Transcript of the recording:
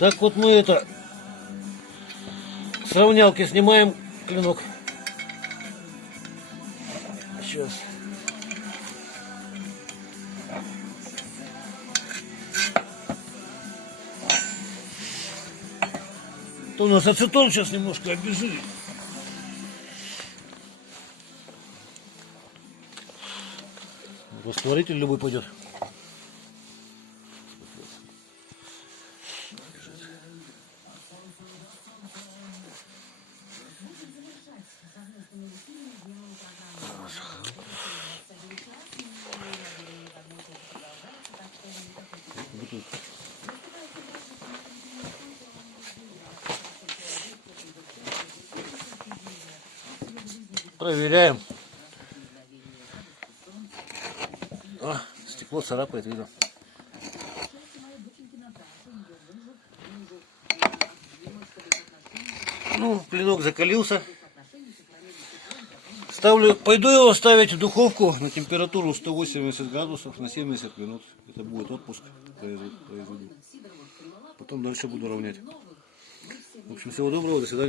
Так вот мы это с равнялки снимаем клинок. Сейчас. То у нас ацетон сейчас немножко обезжирит. Растворитель любой пойдет. Проверяем. О, стекло царапает, видно. Ну, клинок закалился. Пойду его ставить в духовку на температуру 180 градусов на 70 минут. Это будет отпуск. Потом дальше буду равнять. В общем, всего доброго, до свидания.